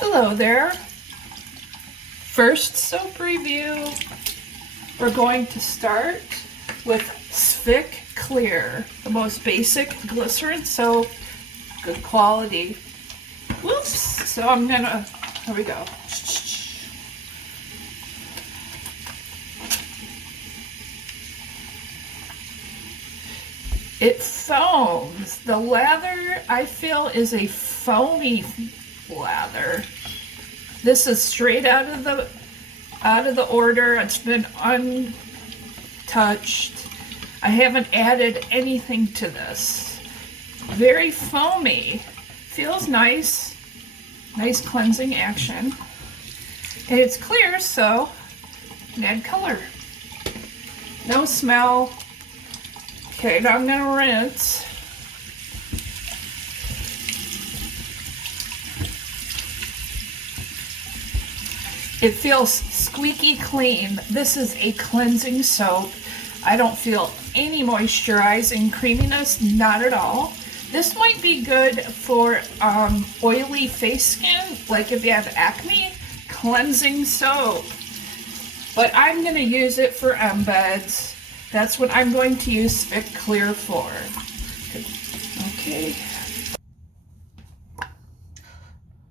Hello there. First soap review. We're going to start with SFIC Clear, the most basic glycerin soap, good quality. Whoops! So I'm gonna, here we go. It foams. The lather, I feel, is a foamy lather. This is straight out of the order. It's been untouched. I haven't added anything to this. Very foamy. Feels nice. Nice cleansing action. And it's clear, so you can add color. No smell. Okay, now I'm gonna rinse. It feels squeaky clean. This is a cleansing soap. I don't feel any moisturizing creaminess, not at all. This might be good for oily face skin, like if you have acne, cleansing soap. But I'm gonna use it for embeds. That's what I'm going to use SFIC Clear for. Okay.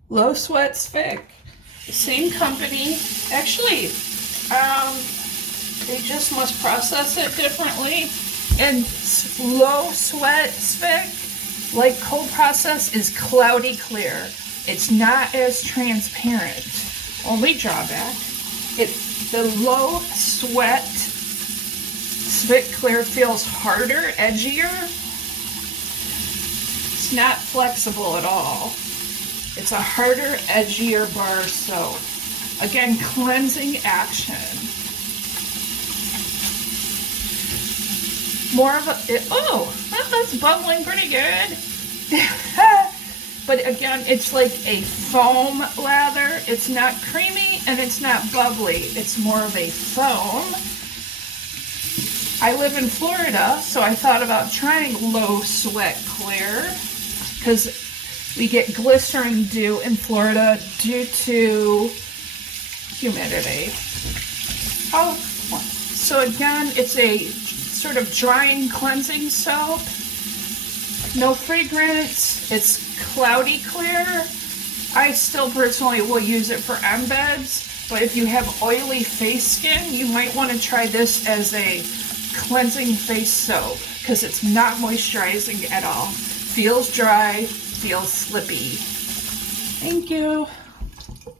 Low Sweat SFIC. Same company. Actually, they just must process it differently. And Low Sweat SFIC, like cold process, is cloudy clear. It's not as transparent. Only drawback. The Low Sweat SFIC Clear feels harder, edgier. It's not flexible at all. It's a harder, edgier bar soap. Again, cleansing action. More of a, that's bubbling pretty good. But again, it's like a foam lather. It's not creamy and it's not bubbly. It's more of a foam. I live in Florida, so I thought about trying Low Sweat Clear because we get glycerin dew in Florida due to humidity. Oh, so again, it's a sort of drying cleansing soap. No fragrance. It's cloudy clear. I still personally will use it for embeds, but if you have oily face skin, you might want to try this as a cleansing face soap because it's not moisturizing at all. Feels dry, feels slippy. Thank you.